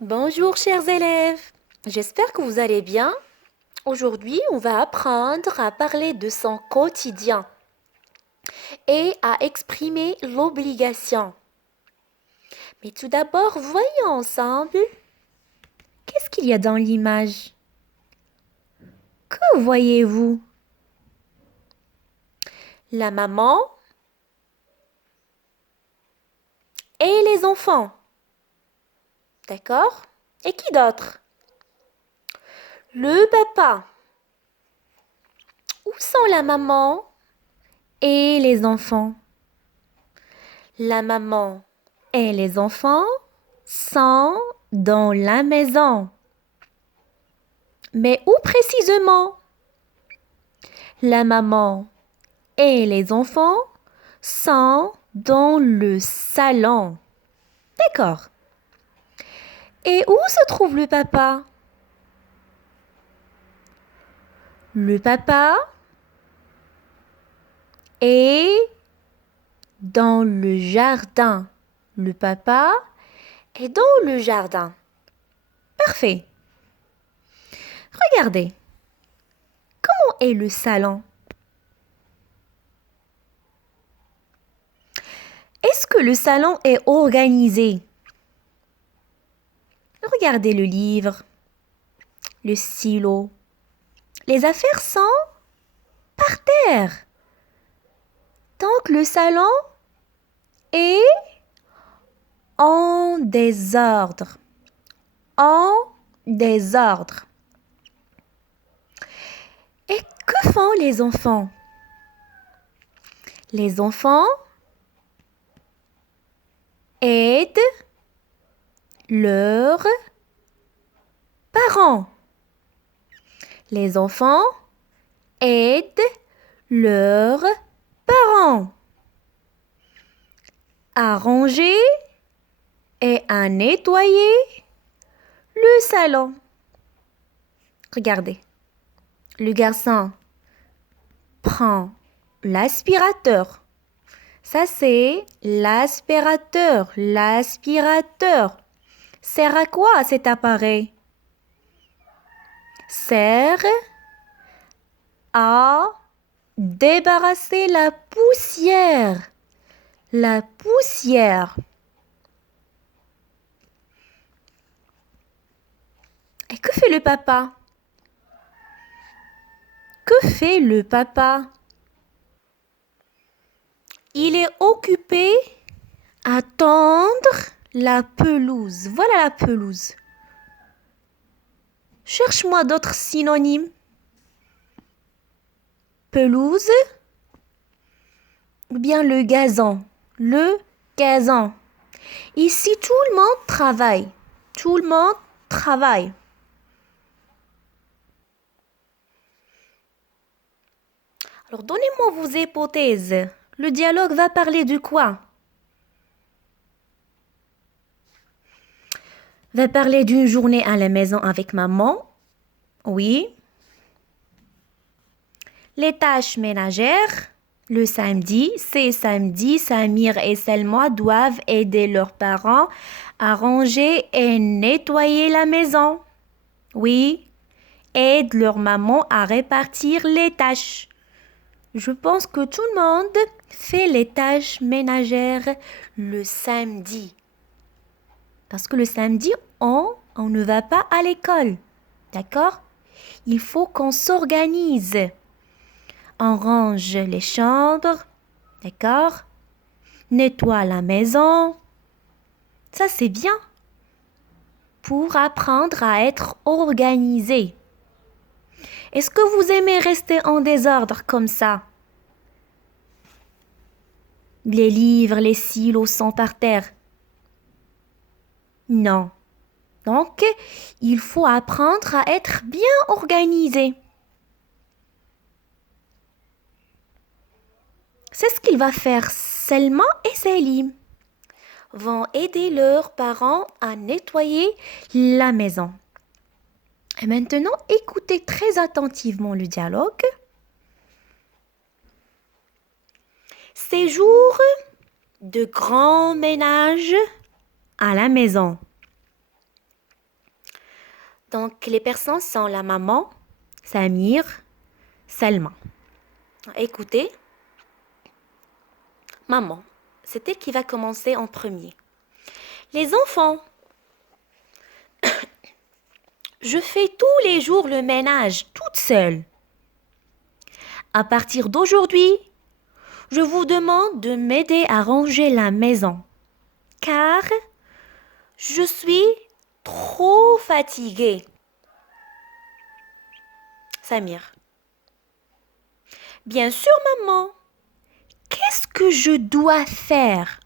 Bonjour chers élèves, j'espère que vous allez bien. Aujourd'hui, on va apprendre à parler de son quotidien et à exprimer l'obligation. Mais tout d'abord, voyons ensemble qu'est-ce qu'il y a dans l'image. Que voyez-vous? La maman et les enfants. D'accord? Et qui d'autre? Le papa. Où sont la maman et les enfants? La maman et les enfants sont dans la maison. Mais où précisément? La maman et les enfants sont dans le salon. D'accord. Et où se trouve le papa? Le papa est dans le jardin. Le papa est dans le jardin. Parfait. Regardez. Comment est le salon? Est-ce que le salon est organisé? Regardez le livre, le stylo. Les affaires sont par terre. Donc le salon est en désordre. En désordre. Et que font les enfants? Les enfants aident leurs parents. Les enfants aident leurs parents à ranger et à nettoyer le salon. Regardez, le garçon prend l'aspirateur. Ça, c'est l'aspirateur. L'aspirateur. Sert à quoi cet appareil? Sert à débarrasser la poussière. La poussière. Et que fait le papa? Que fait le papa? Il est occupé à tondre la pelouse. Voilà la pelouse. Cherche-moi d'autres synonymes. Pelouse ou bien le gazon. Le gazon. Ici, tout le monde travaille. Tout le monde travaille. Alors, donnez-moi vos hypothèses. Le dialogue va parler de quoi? Va parler d'une journée à la maison avec maman. Oui. Les tâches ménagères. Le samedi, c'est samedi, Samir et Selma doivent aider leurs parents à ranger et nettoyer la maison. Oui. Aide leur maman à répartir les tâches. Je pense que tout le monde fait les tâches ménagères le samedi. Parce que le samedi, on ne va pas à l'école. D'accord? Il faut qu'on s'organise. On range les chambres. D'accord? Nettoie la maison. Ça, c'est bien. Pour apprendre à être organisé. Est-ce que vous aimez rester en désordre comme ça? Les livres, les stylos sont par terre. Non. Donc, il faut apprendre à être bien organisé. C'est ce qu'il va faire Selma et Selim. Vont aider leurs parents à nettoyer la maison. Et maintenant, écoutez très attentivement le dialogue. Ces jours de grand ménage à la maison. Donc, les personnes sont la maman, Samir, Selma. Écoutez, maman, c'est elle qui va commencer en premier. Les enfants, je fais tous les jours le ménage toute seule. À partir d'aujourd'hui, je vous demande de m'aider à ranger la maison, car je suis trop fatiguée. Samir. Bien sûr, maman. Qu'est-ce que je dois faire?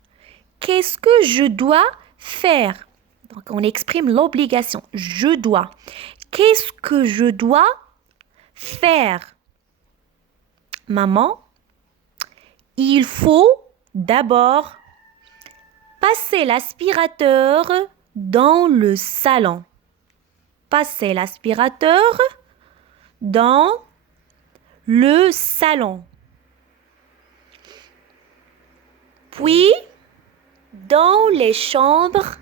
Qu'est-ce que je dois faire? Donc, on exprime l'obligation. Je dois. Qu'est-ce que je dois faire? Maman, il faut d'abord passer l'aspirateur dans le salon. Passer l'aspirateur dans le salon. Puis, dans les chambres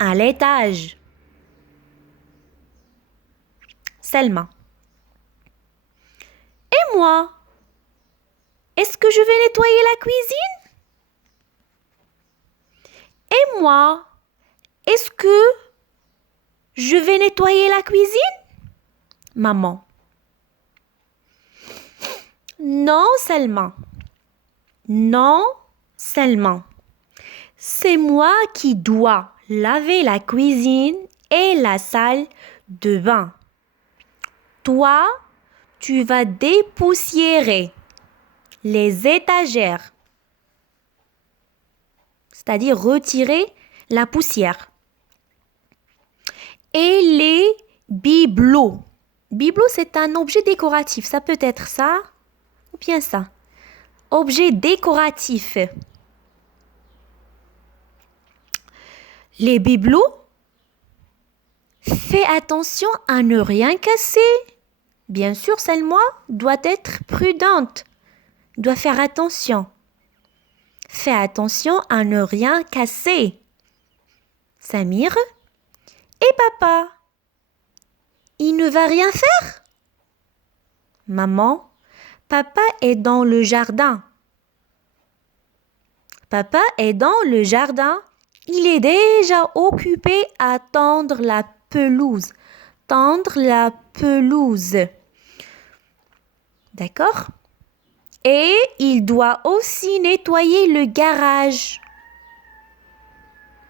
à l'étage. Selma. Et moi? Est-ce que je vais nettoyer la cuisine? Et moi? Est-ce que je vais nettoyer la cuisine? Maman. Non, Selma. Non, Selma. C'est moi qui dois laver la cuisine et la salle de bain. Toi, tu vas dépoussiérer les étagères, c'est-à-dire retirer la poussière. Et les bibelots. Bibelot, c'est un objet décoratif. Ça peut être ça ou bien ça. Objet décoratif. Les bibelots, fais attention à ne rien casser. Bien sûr, Selma doit être prudente, doit faire attention. Fais attention à ne rien casser. Samir et papa, il ne va rien faire? Maman, papa est dans le jardin. Papa est dans le jardin. Il est déjà occupé à tendre la pelouse. Tendre la pelouse. D'accord? Et il doit aussi nettoyer le garage.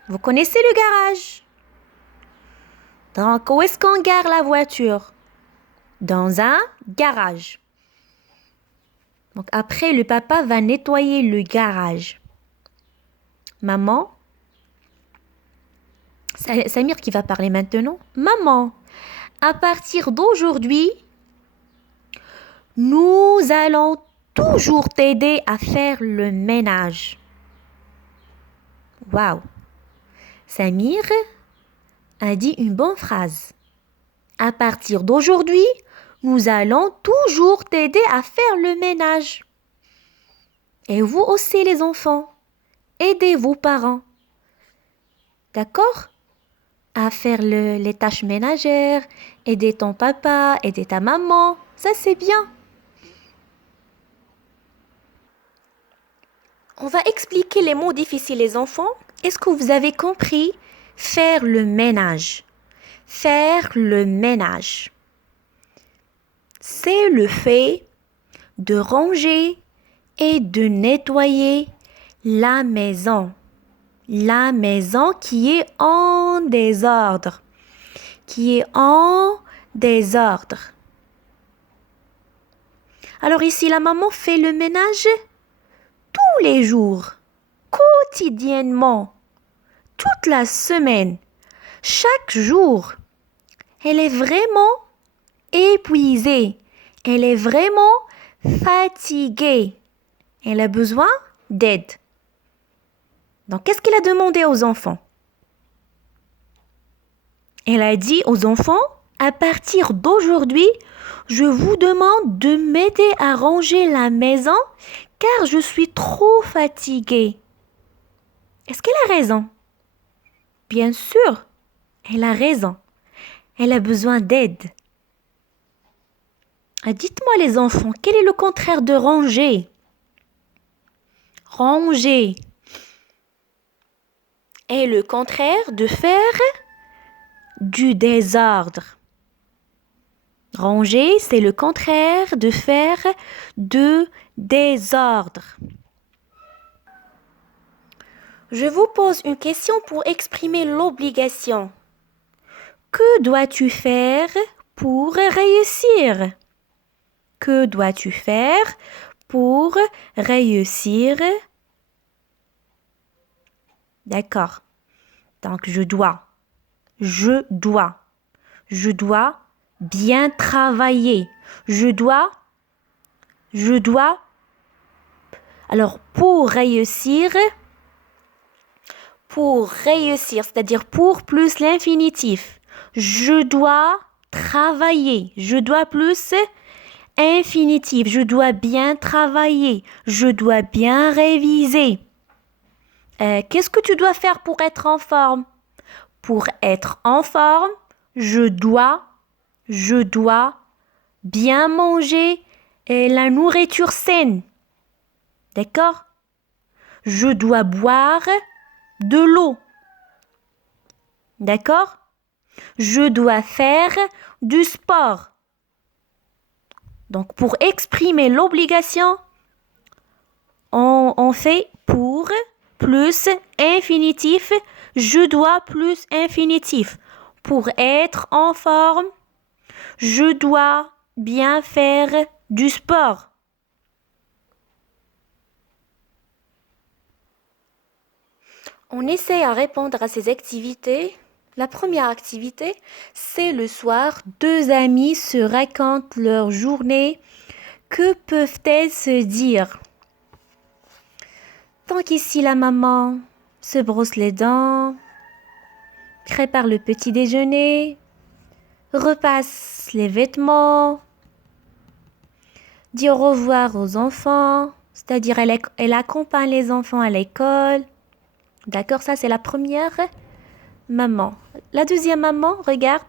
Vous connaissez le garage? Donc, où est-ce qu'on gare la voiture? Dans un garage. Donc, après, le papa va nettoyer le garage. Maman, Samir qui va parler maintenant. Maman, à partir d'aujourd'hui, nous allons toujours t'aider à faire le ménage. Waouh! Samir a dit une bonne phrase. À partir d'aujourd'hui, nous allons toujours t'aider à faire le ménage. Et vous aussi les enfants, aidez vos parents. D'accord? À faire les tâches ménagères, aider ton papa, aider ta maman. Ça, c'est bien. On va expliquer les mots difficiles, les enfants. Est-ce que vous avez compris? Faire le ménage. Faire le ménage. C'est le fait de ranger et de nettoyer la maison. La maison qui est en désordre. Qui est en désordre. Alors ici, la maman fait le ménage tous les jours, quotidiennement, toute la semaine, chaque jour. Elle est vraiment épuisée. Elle est vraiment fatiguée. Elle a besoin d'aide. Donc, qu'est-ce qu'elle a demandé aux enfants? Elle a dit aux enfants, à partir d'aujourd'hui, je vous demande de m'aider à ranger la maison car je suis trop fatiguée. Est-ce qu'elle a raison? Bien sûr, elle a raison. Elle a besoin d'aide. Dites-moi les enfants, quel est le contraire de ranger? Ranger est le contraire de faire du désordre. Ranger, c'est le contraire de faire de désordre. Je vous pose une question pour exprimer l'obligation. Que dois-tu faire pour réussir? Que dois-tu faire pour réussir? D'accord. Donc, je dois bien travailler. Je dois. Alors, pour réussir, c'est-à-dire pour plus l'infinitif. Je dois travailler. Je dois plus infinitif. Je dois bien travailler. Je dois bien réviser. Qu'est-ce que tu dois faire pour être en forme? Pour être en forme, je dois bien manger la nourriture saine. D'accord? Je dois boire de l'eau. D'accord? Je dois faire du sport. Donc, pour exprimer l'obligation, on fait pour plus infinitif. Je dois plus infinitif. Pour être en forme, je dois bien faire du sport. On essaie à répondre à ces activités. La première activité, c'est le soir. Deux amis se racontent leur journée. Que peuvent-elles se dire? Tant qu'ici la maman se brosse les dents, prépare le petit déjeuner, repasse les vêtements, dit au revoir aux enfants, c'est-à-dire elle accompagne les enfants à l'école. D'accord, ça c'est la première maman. La deuxième maman, regarde,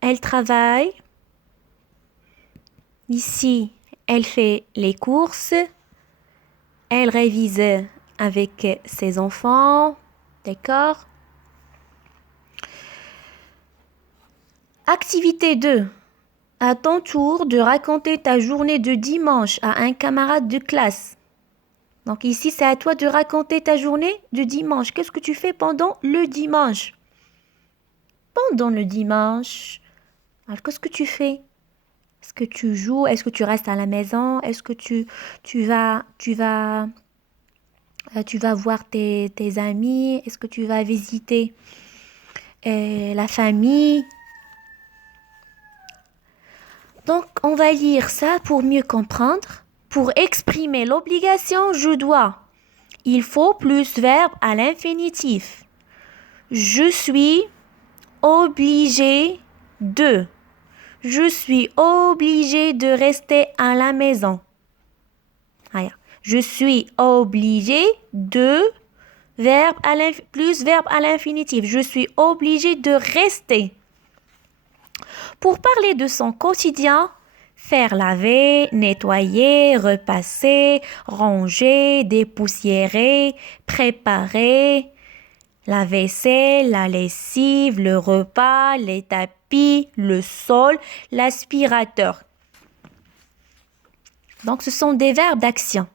elle travaille. Ici, elle fait les courses. Elle révise avec ses enfants. D'accord? Activité 2. À ton tour de raconter ta journée de dimanche à un camarade de classe. Donc ici, c'est à toi de raconter ta journée de dimanche. Qu'est-ce que tu fais pendant le dimanche? Pendant le dimanche, alors qu'est-ce que tu fais? Est-ce que tu joues? Est-ce que tu restes à la maison? Est-ce que tu vas voir tes amis? Est-ce que tu vas visiter la famille? Donc, on va lire ça pour mieux comprendre. Pour exprimer l'obligation, je dois. Il faut plus verbe à l'infinitif. Je suis obligé de. Je suis obligé de rester à la maison. Je suis obligé de. Plus verbe à l'infinitif. Je suis obligé de rester. Pour parler de son quotidien, faire laver, nettoyer, repasser, ranger, dépoussiérer, préparer, la vaisselle, la lessive, le repas, les tapis, le sol, l'aspirateur. Donc, ce sont des verbes d'action.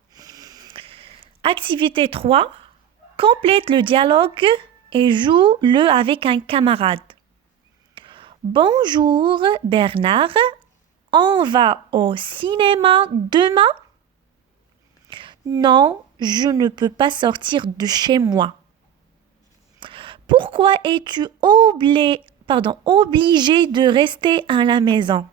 Activité 3. Complète le dialogue et joue-le avec un camarade. Bonjour Bernard, on va au cinéma demain? Non, je ne peux pas sortir de chez moi. Pourquoi es-tu obligé de rester à la maison?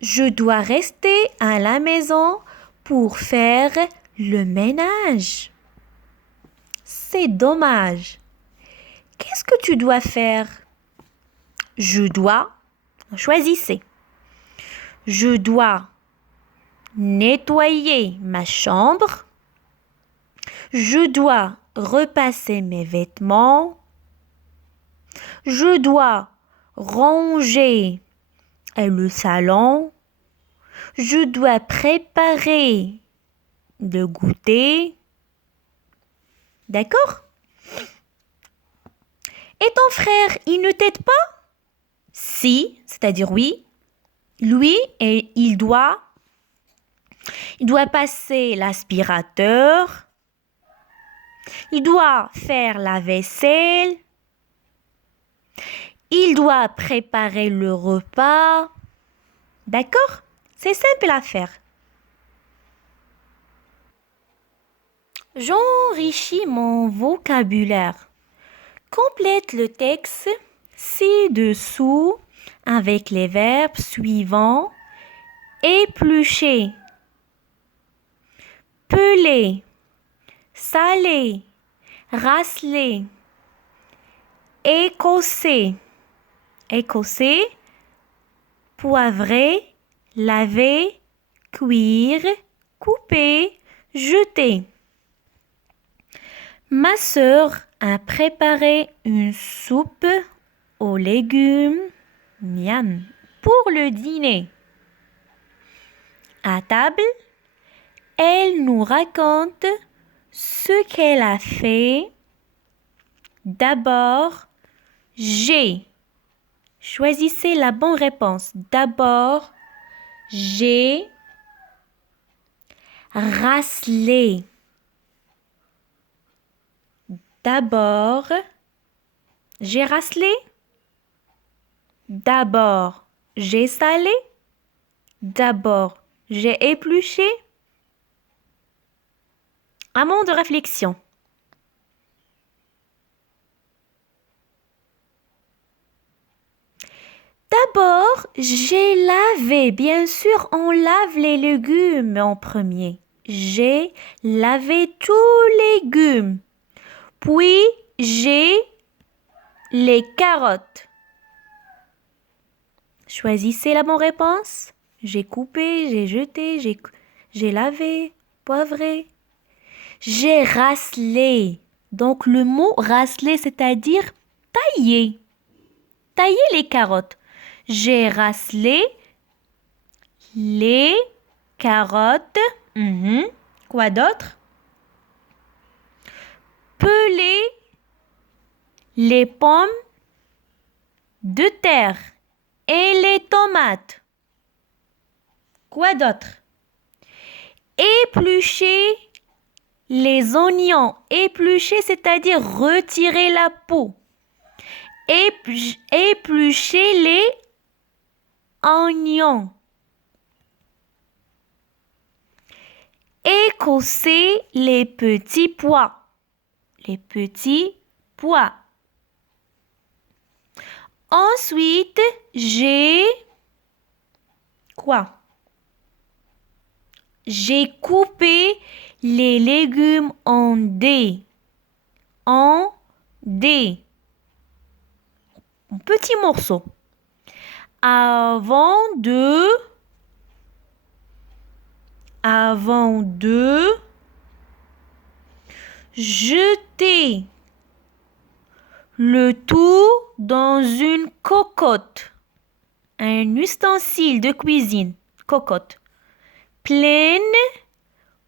Je dois rester à la maison pour faire le ménage. C'est dommage. Qu'est-ce que tu dois faire? Je dois, choisissez. Je dois nettoyer ma chambre. Je dois repasser mes vêtements. Je dois ranger le salon. Je dois préparer le goûter. D'accord? Et ton frère, il ne t'aide pas? Si, c'est-à-dire oui. Lui, il doit passer l'aspirateur. Il doit faire la vaisselle. Il doit préparer le repas. D'accord? C'est simple à faire. J'enrichis mon vocabulaire. Complète le texte ci-dessous avec les verbes suivants. Éplucher, peler, saler, raceler, écosser, poivrer, laver, cuire, couper, jeter. Ma sœur a préparé une soupe aux légumes, miam, pour le dîner. À table, elle nous raconte ce qu'elle a fait. D'abord, j'ai. Choisissez la bonne réponse. D'abord, j'ai racelé. D'abord, j'ai racelé. D'abord, j'ai salé. D'abord, j'ai épluché. Un moment de réflexion. D'abord, j'ai lavé. Bien sûr, on lave les légumes en premier. J'ai lavé tous les légumes. Puis, j'ai les carottes. Choisissez la bonne réponse. J'ai coupé, j'ai jeté, j'ai lavé, poivré. J'ai racelé. Donc, le mot raceler, c'est-à-dire tailler. Tailler les carottes. J'ai racelé les carottes. Quoi d'autre? Peler les pommes de terre et les tomates. Quoi d'autre? Éplucher les oignons. Éplucher, c'est-à-dire retirer la peau. Éplucher les oignons. Écosser les petits pois. Les petits pois. Ensuite, j'ai quoi? J'ai coupé les légumes en dés. En petits morceaux. Avant de jeter le tout dans une cocotte, un ustensile de cuisine, cocotte, pleine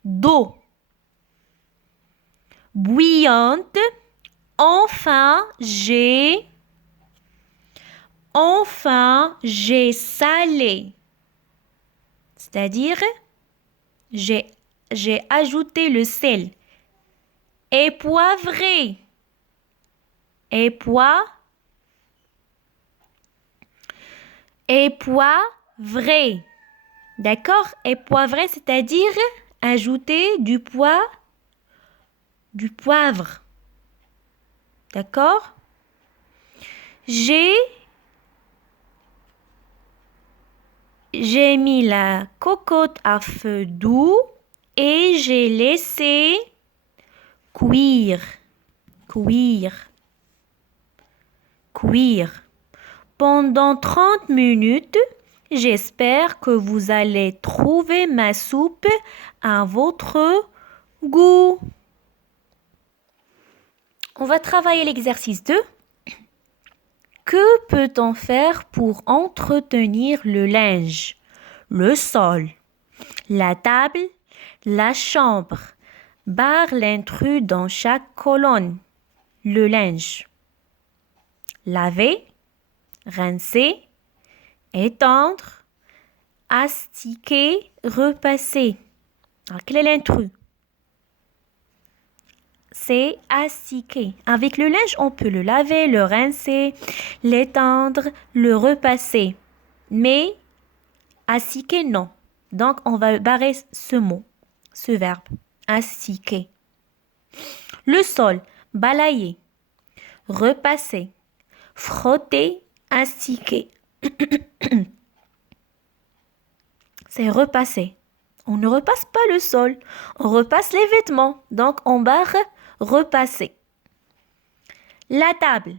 d'eau bouillante. Enfin, j'ai salé. C'est-à-dire, j'ai ajouté le sel. Et poivré. D'accord? Et poivré, c'est-à-dire ajouter du poivre. D'accord? J'ai mis la cocotte à feu doux et j'ai laissé cuire. Pendant 30 minutes, j'espère que vous allez trouver ma soupe à votre goût. On va travailler l'exercice 2. Que peut-on faire pour entretenir le linge? Le sol, la table, la chambre. Barre l'intrus dans chaque colonne. Le linge. Laver, rincer, étendre, astiquer, repasser. Alors, quel est l'intrus? C'est astiquer. Avec le linge, on peut le laver, le rincer, l'étendre, le repasser. Mais astiquer, non. Donc, on va barrer ce mot, ce verbe. Astiquer. Le sol, balayer, repasser, frotter, astiquer. C'est repasser. On ne repasse pas le sol, on repasse les vêtements. Donc, on barre repasser. La table,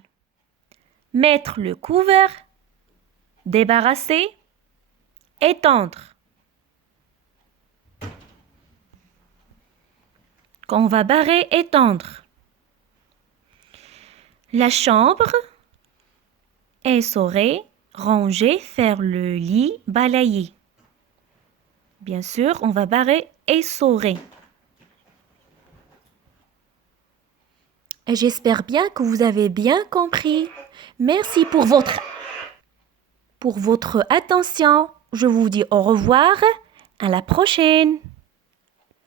mettre le couvert, débarrasser, étendre. Quand on va barrer, étendre. La chambre, essorer, ranger, faire le lit, balayer. Bien sûr, on va barrer, essorer. Et j'espère bien que vous avez bien compris. Merci pour votre attention. Je vous dis au revoir. À la prochaine.